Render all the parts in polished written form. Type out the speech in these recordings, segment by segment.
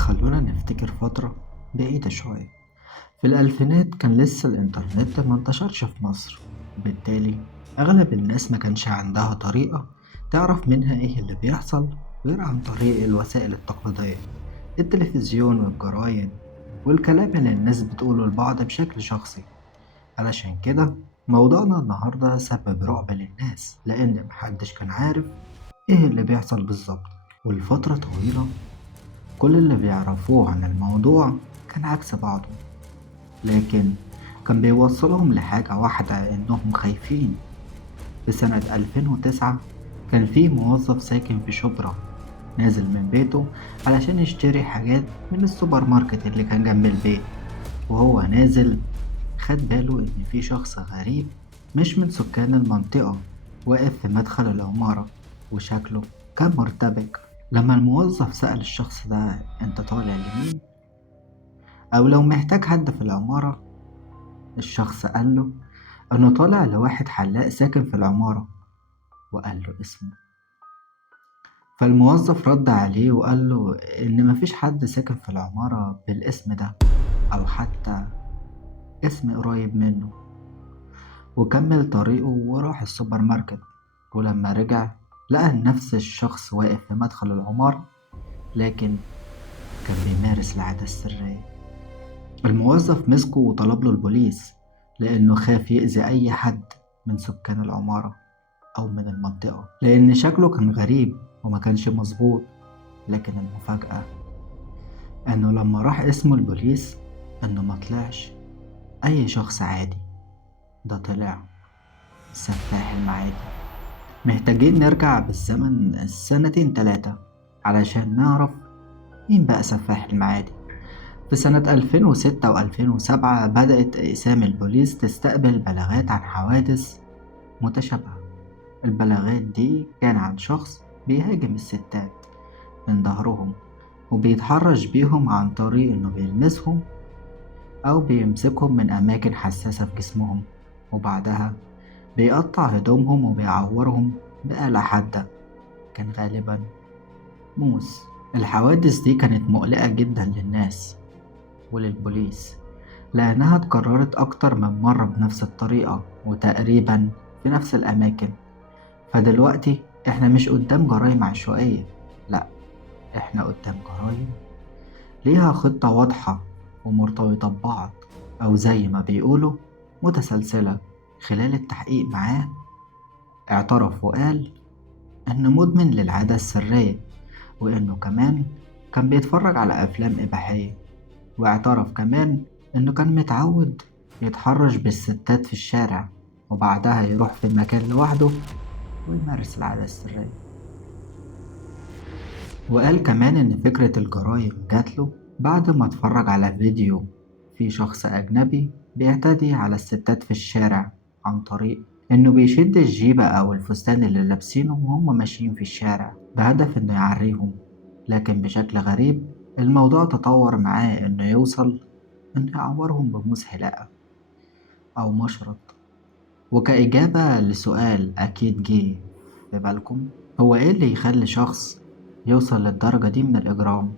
خلونا نفتكر فترة بعيدة شوية. في الألفينات كان لسه الإنترنت منتشرش في مصر، وبالتالي أغلب الناس ما كانش عندها طريقة تعرف منها إيه اللي بيحصل غير عن طريق الوسائل التقليدية، التلفزيون والجرايد والكلام اللي الناس بتقوله لبعض بشكل شخصي. علشان كده موضوعنا النهاردة سبب رعب للناس، لأن محدش كان عارف إيه اللي بيحصل بالظبط. ولفترة طويلة كل اللي بيعرفوه عن الموضوع كان عكس بعضه، لكن كان بيوصلهم لحاجة واحدة، إنهم خايفين. في سنة 2009 كان في موظف ساكن في شبرا نازل من بيته علشان يشتري حاجات من السوبر ماركت اللي كان جنب البيت. وهو نازل خد باله إن في شخص غريب مش من سكان المنطقة واقف في مدخل العمارة، وشكله كان مرتبك. لما الموظف سأل الشخص ده انت طالع لمين او لو محتاج حد في العمارة، الشخص قال له انه طالع لواحد حلاق ساكن في العمارة، وقال له اسمه. فالموظف رد عليه وقال له ان مفيش حد ساكن في العمارة بالاسم ده او حتى اسم قريب منه، وكمل طريقه وراح السوبر ماركت. ولما رجع لقى نفس الشخص واقف في مدخل العمارة، لكن كان بيمارس العادة السرية. الموظف مسكه وطلب له البوليس، لأنه خاف يأذي أي حد من سكان العمارة أو من المنطقة، لأن شكله كان غريب وما كانش مظبوط. لكن المفاجأة إنه لما راح اسمه البوليس إنه ما طلعش أي شخص عادي، ده طلع سفاح المعادي. محتاجين نرجع بالزمن سنتين تلاتة علشان نعرف مين بقى سفاح المعادي. في سنة 2006 و2007 بدأت أقسام البوليس تستقبل بلاغات عن حوادث متشابهة. البلاغات دي كان عن شخص بيهاجم الستات من ظهرهم، وبيتحرش بيهم عن طريق إنه بيلمسهم أو بيمسكهم من أماكن حساسة في جسمهم، وبعدها بيقطع هدومهم وبيعورهم بآلة حادة، كان غالبا موس. الحوادث دي كانت مقلقة جدا للناس وللبوليس، لأنها اتكررت أكتر من مرة بنفس الطريقة وتقريبا في نفس الأماكن. فدلوقتي إحنا مش قدام جرائم عشوائية، لأ، إحنا قدام جرائم ليها خطة واضحة ومرتبطة ببعض، أو زي ما بيقولوا متسلسلة. خلال التحقيق معاه اعترف وقال إنه مدمن للعادة السرية، وإنه كمان كان بيتفرج على أفلام إباحية. واعترف كمان إنه كان متعود يتحرش بالستات في الشارع، وبعدها يروح في مكان لوحده ويمارس العادة السرية. وقال كمان إن فكرة الجرايم جاتله بعد ما اتفرج على فيديو فيه شخص أجنبي بيعتدي على الستات في الشارع عن طريق إنه بيشد الجيبة أو الفستان اللي لابسينه وهم ماشيين في الشارع بهدف إنه يعريهم. لكن بشكل غريب الموضوع تطور معاه إنه يوصل إنه يعورهم بموس حلاقة أو مشرط. وكإجابة لسؤال أكيد جه في بالكم، هو إيه اللي يخلي شخص يوصل للدرجة دي من الإجرام؟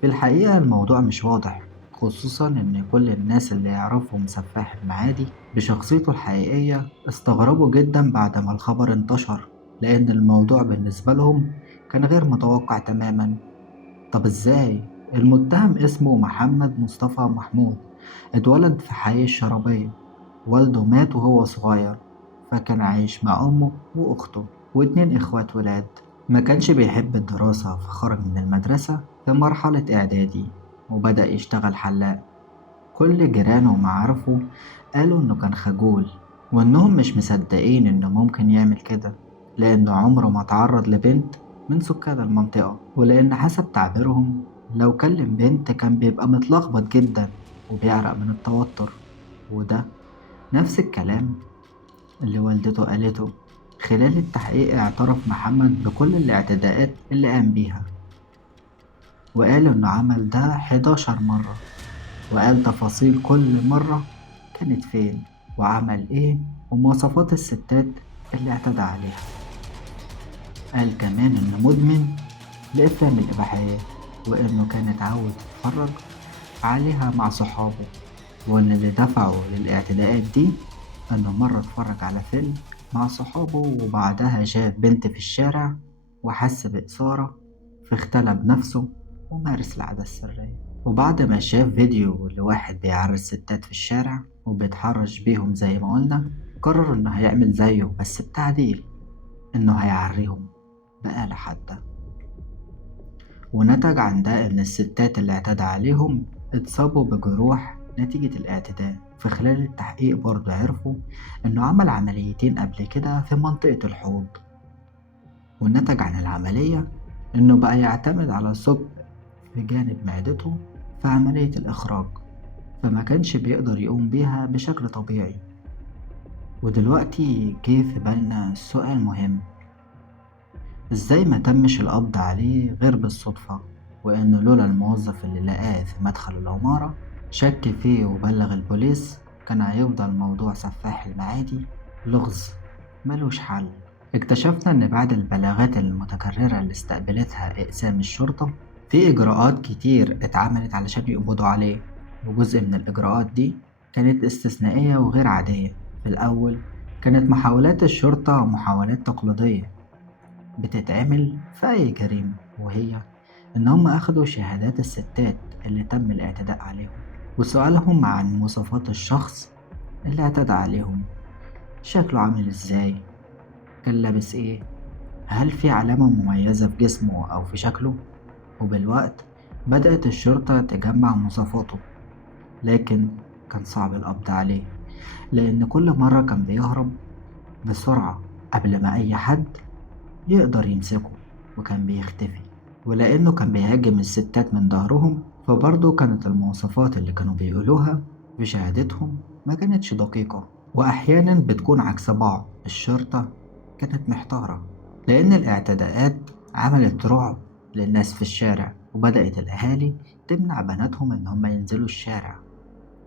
في الحقيقة الموضوع مش واضح، خصوصا إن كل الناس اللي يعرفهم سفاح المعادي بشخصيته الحقيقية استغربوا جدا بعد ما الخبر انتشر، لأن الموضوع بالنسبة لهم كان غير متوقع تماما. طب إزاي؟ المتهم اسمه محمد مصطفى محمود، اتولد في حي الشرابية. والده مات وهو صغير، فكان عايش مع أمه وأخته واتنين إخوات ولاد. ما كانش بيحب الدراسة، فخرج من المدرسة في مرحلة إعدادي وبدأ يشتغل حلاق. كل جيرانه ومعارفه قالوا إنه كان خجول، وإنهم مش مصدقين إنه ممكن يعمل كده، لأنه عمره ما تعرض لبنت من سكان المنطقة، ولأن حسب تعبيرهم لو كلم بنت كان بيبقى متلخبط جدا وبيعرق من التوتر. وده نفس الكلام اللي والدته قالته. خلال التحقيق اعترف محمد بكل الاعتداءات اللي قام بيها، وقال إنه عمل ده 11 مرة، وقال تفاصيل كل مرة كانت فين وعمل إيه ومواصفات الستات اللي اعتدى عليها. قال كمان إنه مدمن لأفلام الإباحية، وإنه كان اتعود يتفرج عليها مع صحابه، وإن اللي دفعه للاعتداءات دي إنه مرة اتفرج على فيلم مع صحابه وبعدها شاف بنت في الشارع وحس بإثارة فاختلى بنفسه ومارس العادة السرية. وبعد ما شاف فيديو لواحد بيعرس ستات في الشارع وبيتحرش بيهم زي ما قلنا، قرر إنه هيعمل زيه بس بتعديل، إنه هيعريهم بآلة حادة. ونتج عن ده إن الستات اللي اعتدى عليهم اتصابوا بجروح نتيجة الاعتداء. في خلال التحقيق برضه عرفوا إنه عمل عمليتين قبل كده في منطقة الحوض، والنتج عن العملية إنه بقى يعتمد على ثقب في جانب معدته في عملية الإخراج، فما كانش بيقدر يقوم بيها بشكل طبيعي. ودلوقتي جه في بالنا سؤال مهم: ازاي ما تمش القبض عليه غير بالصدفة، وانه لولا الموظف اللي لقاه في مدخل العمارة شك فيه وبلغ البوليس كان هيفضل موضوع سفاح المعادي لغز ملوش حل. اكتشفنا ان بعد البلاغات المتكررة اللي استقبلتها اقسام الشرطة، في اجراءات كتير اتعملت علشان يقبضوا عليه، وجزء من الاجراءات دي كانت استثنائية وغير عادية. في الاول كانت محاولات الشرطة محاولات تقليدية بتتعمل في أي جريمة، وهي إن هم أخدوا شهادات الستات اللي تم الاعتداء عليهم وسؤالهم عن مواصفات الشخص اللي اعتدى عليهم: شكله عامل إزاي، كان لابس إيه، هل في علامة مميزة في جسمه أو في شكله. وبالوقت بدأت الشرطة تجمع مواصفاته، لكن كان صعب القبض عليه لأن كل مرة كان بيهرب بسرعة قبل ما أي حد يقدر يمسكه، وكان بيختفي. ولأنه كان بيهاجم الستات من ظهرهم، فبرضه كانت المواصفات اللي كانوا بيقولوها في شهادتهم ما كانتش دقيقة، وأحيانا بتكون عكس بعض. الشرطة كانت محتارة لأن الاعتداءات عملت رعب للناس في الشارع، وبدأت الأهالي تمنع بناتهم إن هم ينزلوا الشارع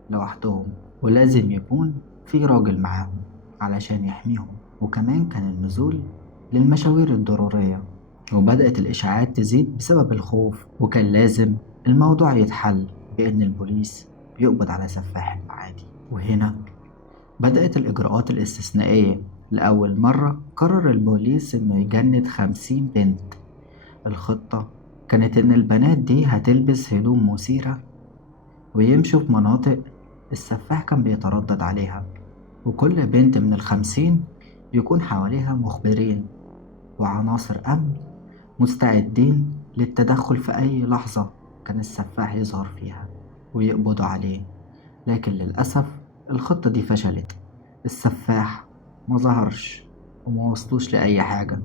لوحدهم، ولازم يكون في راجل معاهم علشان يحميهم. وكمان كان النزول للمشاوير الضرورية، وبدأت الإشاعات تزيد بسبب الخوف، وكان لازم الموضوع يتحل بإن البوليس يقبض على سفاح المعادي. وهنا بدأت الإجراءات الاستثنائية. لأول مرة قرر البوليس إنه يجند 50 بنت. الخطة كانت إن البنات دي هتلبس هدوم مثيرة ويمشوا في مناطق السفاح كان بيتردد عليها، وكل بنت من ال50 يكون حواليها مخبرين وعناصر أمن مستعدين للتدخل في أي لحظة كان السفاح يظهر فيها ويقبضوا عليه. لكن للأسف الخطة دي فشلت، السفاح ما ظهرش وما وصلوش لأي حاجة.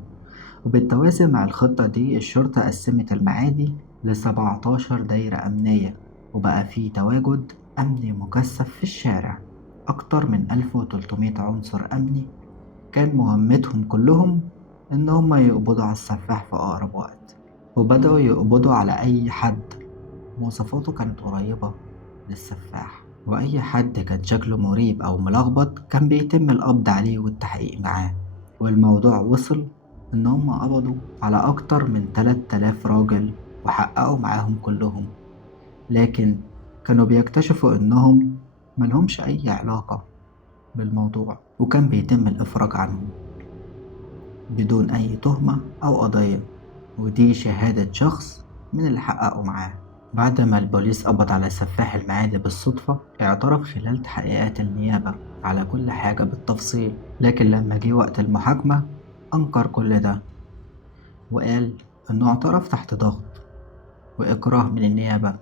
وبالتوازي مع الخطة دي الشرطة قسمت المعادي ل17 دايرة أمنية، وبقى فيه تواجد أمني مكثف في الشارع. أكتر من 1300 عنصر أمني كان مهمتهم كلهم إن هم يقبضوا على السفاح في أقرب وقت، وبدأوا يقبضوا على أي حد مواصفاته كانت قريبة للسفاح، وأي حد كان شكله مريب أو ملخبط كان بيتم القبض عليه والتحقيق معاه. والموضوع وصل إن هم قبضوا على أكتر من 3000 راجل وحققوا معاهم كلهم، لكن كانوا بيكتشفوا إنهم ملهمش أي علاقة بالموضوع، وكان بيتم الإفراج عنهم بدون أي تهمة أو قضية. ودي شهادة شخص من اللي حققوا معاه. بعد ما البوليس قبض على سفاح المعادي بالصدفة، اعترف خلال تحقيقات النيابة على كل حاجة بالتفصيل، لكن لما جه وقت المحاكمة أنكر كل ده، وقال إنه اعترف تحت ضغط وإكراه من النيابة،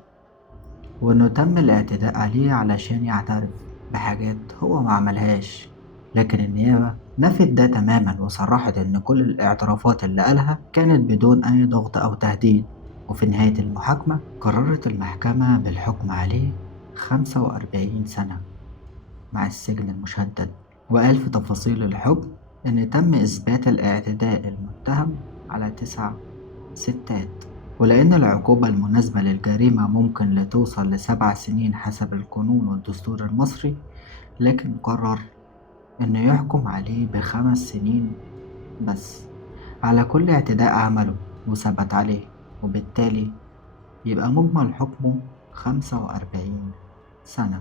وإنه تم الاعتداء عليه علشان يعترف بحاجات هو ما عملهاش. لكن النيابة نفت ده تماما وصرحت إن كل الاعترافات اللي قالها كانت بدون أي ضغط أو تهديد. وفي نهاية المحاكمة قررت المحكمة بالحكم عليه 45 سنة مع السجن المشدد. وقال في تفاصيل الحكم إن تم إثبات الاعتداء المتهم على 9 ستات، ولأن العقوبة المناسبة للجريمة ممكن لتوصل ل7 سنين حسب القانون والدستور المصري، لكن قرر إنه يحكم عليه ب5 سنين بس على كل اعتداء عمله وثبت عليه. وبالتالي يبقى مجمل حكمه 45 سنة.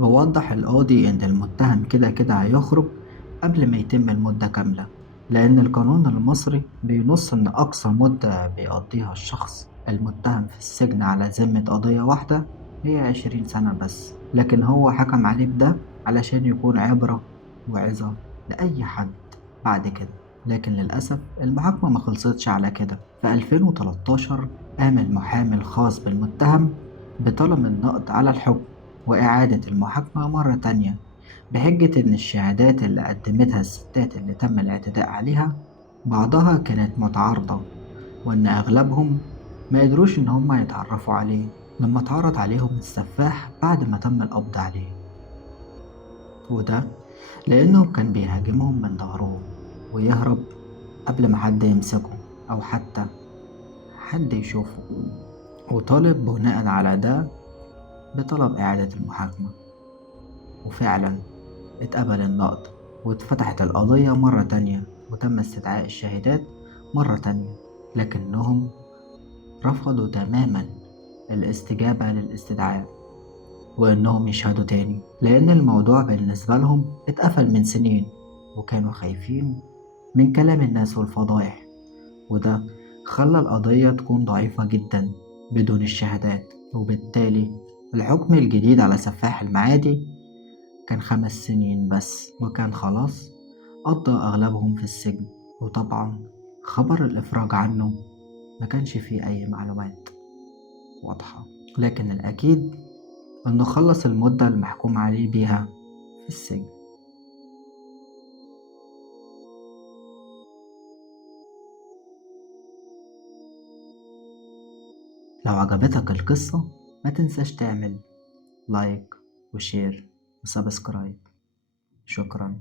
ووضح القاضي إن المتهم كده كده هيخرج قبل ما يتم المدة كاملة، لأن القانون المصري بينص إن أقصى مدة بيقضيها الشخص المتهم في السجن على ذمة قضية واحدة هي 20 سنة بس، لكن هو حكم عليه بده علشان يكون عبرة وعظة لأي حد بعد كده. لكن للأسف المحاكمة ما خلصتش على كده. في 2013 قام المحامي الخاص بالمتهم بطلب النقض على الحكم وإعادة المحاكمة مرة تانية، بحجة إن الشهادات اللي قدمتها الستات اللي تم الاعتداء عليها بعضها كانت متعارضة، وإن أغلبهم ما قدروش إن هما يتعرفوا عليه لما اتعرض عليهم السفاح بعد ما تم القبض عليه، وده لأنه كان بيهاجمهم من ظهرهم ويهرب قبل ما حد يمسكه أو حتى حد يشوفه. وطالب بناء على ده بطلب إعادة المحاكمة، وفعلا اتقبل النقد واتفتحت القضية مرة تانية وتم استدعاء الشاهدات مرة تانية، لكنهم رفضوا تماما الاستجابة للاستدعاء وإنهم يشهدوا تاني، لأن الموضوع بالنسبة لهم اتقفل من سنين وكانوا خايفين من كلام الناس والفضايح. وده خلى القضية تكون ضعيفة جدا بدون الشهادات، وبالتالي الحكم الجديد على سفاح المعادي كان 5 سنين بس، وكان خلاص قضى أغلبهم في السجن. وطبعا خبر الإفراج عنه ما كانش فيه أي معلومات واضحة، لكن الأكيد إنه خلص المدة المحكوم عليه بيها في السجن. لو عجبتك القصة ما تنساش تعمل لايك وشير وسبسكرايب. شكرا.